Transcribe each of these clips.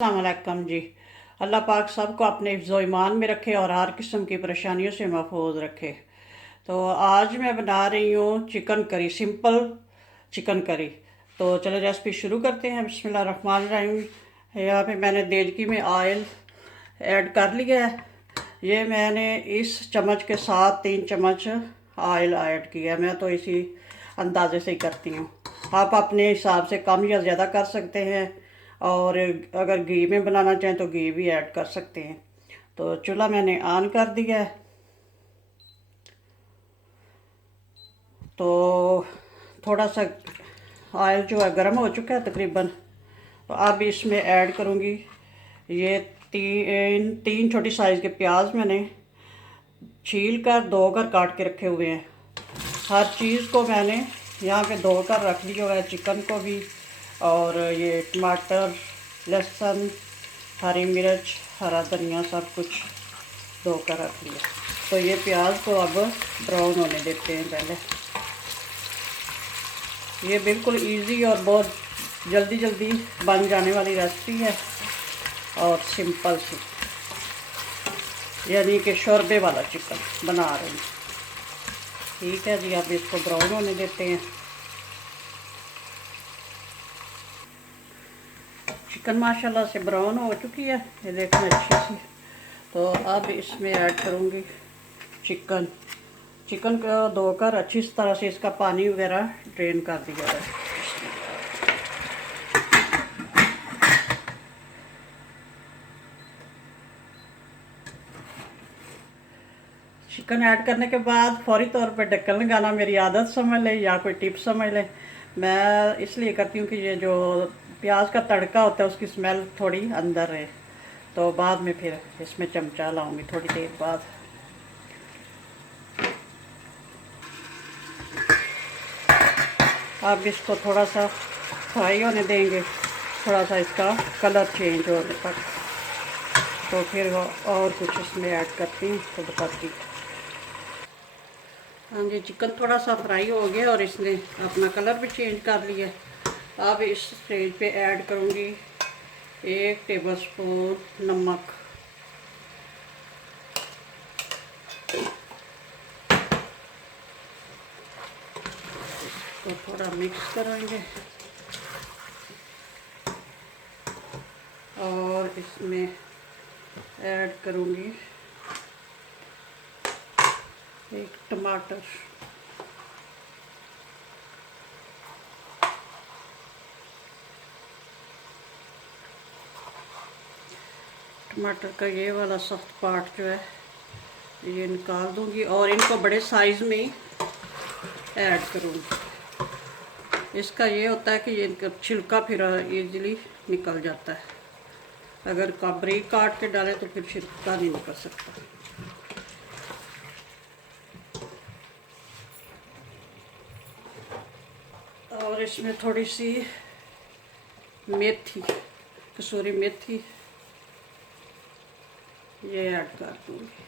अस्सलाम जी। अल्लाह पाक सबको अपने हिफ्ज़ ईमान में रखे और हर किस्म की परेशानियों से महफूज रखे। तो आज मैं बना रही हूँ chicken curry, simple chicken curry. तो चलो रेसिपी शुरू करते हैं। बिस्मिल्लाहिर्रहमानिर्रहीम। यहाँ पे मैंने देचकी में ऑयल ऐड कर लिया है। ये मैंने इस चम्मच के साथ 3 चम्मच ऑयल ऐड किया है। मैं तो इसी अंदाजे से ही करती हूँ। आप अपने हिसाब से कम या ज़्यादा कर सकते हैं, और अगर घी में बनाना चाहें तो घी भी ऐड कर सकते हैं। तो चूल्हा मैंने ऑन कर दिया है। तो थोड़ा सा ऑयल जो है गर्म हो चुका है तकरीबन। तो अब इसमें ऐड करूँगी ये तीन छोटी साइज़ के प्याज मैंने छील कर धोकर काट के रखे हुए हैं। हर चीज़ को मैंने यहाँ पे धोकर रख लिया हुआ है, चिकन को भी, और ये टमाटर, लहसुन, हरी मिर्च, हरा धनिया सब कुछ धोकर रख लिया। तो ये प्याज को अब ब्राउन होने देते हैं पहले। ये बिल्कुल इजी और बहुत जल्दी जल्दी बन जाने वाली रेसिपी है और सिंपल सी, यानी कि शोरबे वाला चिकन बना रहे हैं। ठीक है जी, अब इसको ब्राउन होने देते हैं। चिकन माशाल्लाह से ब्राउन हो चुकी है, ये देखना अच्छे से। तो अब इसमें ऐड करूँगी चिकन। चिकन को धोकर अच्छी तरह से इसका पानी वगैरह ड्रेन कर दिया है। चिकन ऐड करने के बाद फौरी तौर पर ढक्कन लगाना मेरी आदत समझ लें या कोई टिप समझ लें। मैं इसलिए करती हूँ कि ये जो प्याज का तड़का होता है उसकी स्मेल थोड़ी अंदर रहे। तो बाद में फिर इसमें चमचा लाऊंगी थोड़ी देर बाद। अब इसको थोड़ा सा फ्राई होने देंगे, थोड़ा सा इसका कलर चेंज होने तक। तो फिर और कुछ इसमें ऐड करती हूँ तो बताती। हाँ जी, चिकन थोड़ा सा फ्राई हो गया और इसने अपना कलर भी चेंज कर लिया। अब इस स्टेज पे ऐड करूँगी 1 टेबलस्पून नमक। तो थोड़ा मिक्स करेंगे और इसमें ऐड करूँगी 1 टमाटर। टमाटर का ये वाला सख्त पार्ट जो है ये निकाल दूँगी और इनको बड़े साइज़ में ही ऐड करूँगी। इसका ये होता है कि ये इनका छिलका फिर इजीली निकल जाता है। अगर बारीक काट के डालें तो फिर छिलका नहीं निकल सकता। और इसमें थोड़ी सी मेथी, कसूरी मेथी ये ऐड कर दूँगी।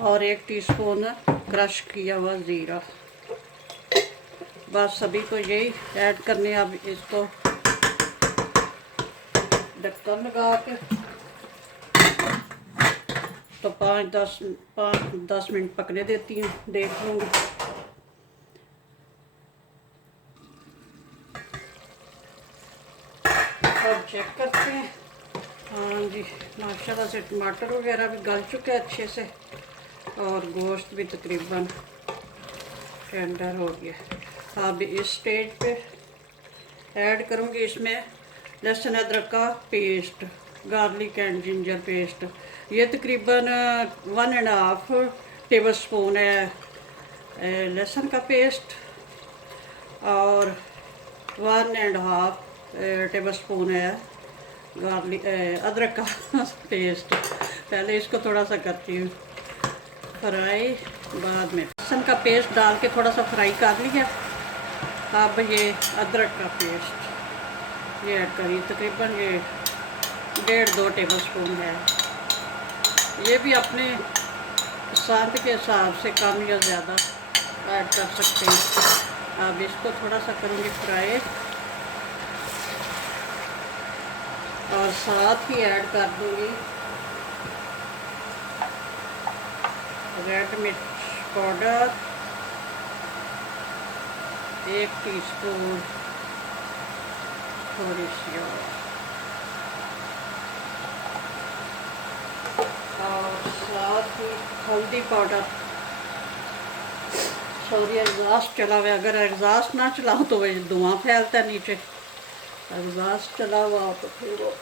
और 1 टीस्पून क्रश किया हुआ ज़ीरा। बस सभी को यही ऐड करने। अब इसको ढक्कन लगा के तो 5-10 मिनट पकने देती हूँ, देख लूँगी। अब चेक करते हैं। हाँ जी, माशाल्लाह से टमाटर वगैरह भी गल चुके हैं अच्छे से और गोश्त भी तकरीबन टेंडर हो गया। अब इस स्टेज पे ऐड करूँगी इसमें लहसुन अदरक का paste, garlic and ginger paste. ये तकरीबन 1.5 टेबलस्पून है लहसुन का पेस्ट और 1.5 टेबलस्पून है गार्लिक अदरक का पेस्ट। पहले इसको थोड़ा सा करती हूँ फ्राई, बाद में लहसुन का पेस्ट डाल के थोड़ा सा फ्राई कर लिया। अब ये अदरक का पेस्ट ये ऐड करिए, तकरीबन ये 1.5-2 टेबल स्पून है। ये भी अपने पसंद के हिसाब से कम या ज़्यादा ऐड कर सकते हैं। अब इसको थोड़ा सा करूँगी फ्राई और साथ ही ऐड कर दूँगी रेड मिर्च पाउडर 1 टीस्पून, थोड़ी सी और साथ ही हल्दी पाउडर। सॉरी एग्जॉस्ट चला हुआ, अगर एग्जॉस्ट ना चलाओ तो वही धुआं फैलता है नीचे, एग्जॉस्ट चला हुआ तो फिर वो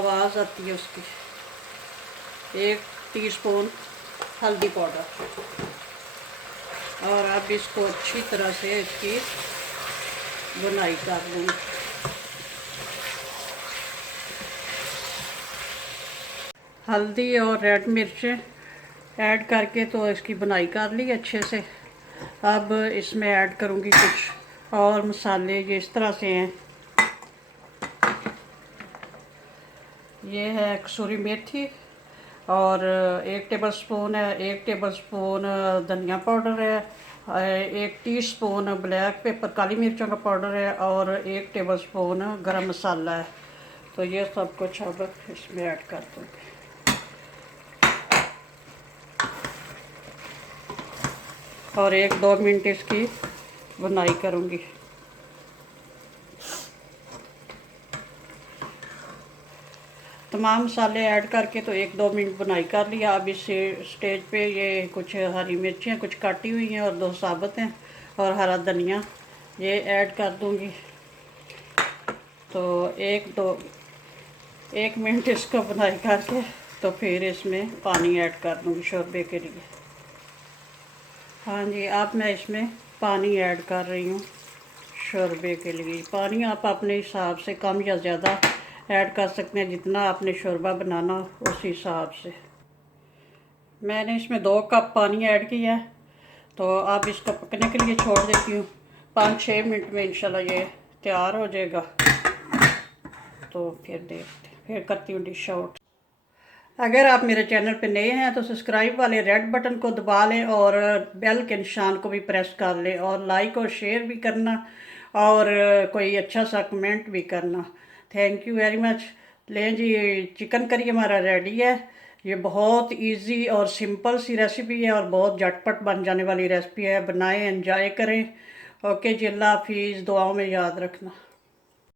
आवाज़ आती है उसकी। 1 टीस्पून हल्दी पाउडर और अब इसको अच्छी तरह से इसकी बुनाई कर लूँगी। हल्दी और रेड मिर्चें ऐड करके तो इसकी बुनाई कर ली अच्छे से। अब इसमें ऐड करूँगी कुछ और मसाले जिस तरह से हैं। ये है कसूरी मेथी और 1 टेबल स्पून है, 1 टेबल स्पून धनिया पाउडर है, 1 टीस्पून ब्लैक पेपर काली मिर्चों का पाउडर है और 1 टेबल स्पून गरम मसाला है। तो ये सब कुछ अब इसमें ऐड कर दूँगी और 1-2 मिनट इसकी बुनाई करूँगी। तमाम मसाले ऐड करके तो 1-2 मिनट बुनाई कर लिया। अब इस स्टेज पे ये कुछ हरी मिर्चें कुछ काटी हुई हैं और 2 साबुत हैं और हरा धनिया ये ऐड कर दूँगी। तो 1 मिनट इसको बुनाई करके तो फिर इसमें पानी ऐड कर दूँगी शोरबे के लिए। हाँ जी, अब मैं इसमें पानी ऐड कर रही हूँ शोरबे के लिए। पानी आप अपने हिसाब से कम या ज़्यादा ऐड कर सकते हैं, जितना आपने शोरबा बनाना उस हिसाब से। मैंने इसमें 2 कप पानी ऐड किया है। तो अब इसको पकने के लिए छोड़ देती हूँ। 5-6 मिनट में इंशाल्लाह ये तैयार हो जाएगा। तो फिर करती हूँ डिश आउट। अगर आप मेरे चैनल पे नए हैं तो सब्सक्राइब वाले रेड बटन को दबा लें और बेल के निशान को भी प्रेस कर लें और लाइक और शेयर भी करना और कोई अच्छा सा कमेंट भी करना। Thank you very much. लें जी, चिकन करी हमारा रेडी है। ये बहुत इजी और सिंपल सी रेसिपी है और बहुत झटपट बन जाने वाली रेसिपी है। बनाएं, एंजॉय करें। ओके जी, अल्लाह हाफिज़। दुआओं में याद रखना।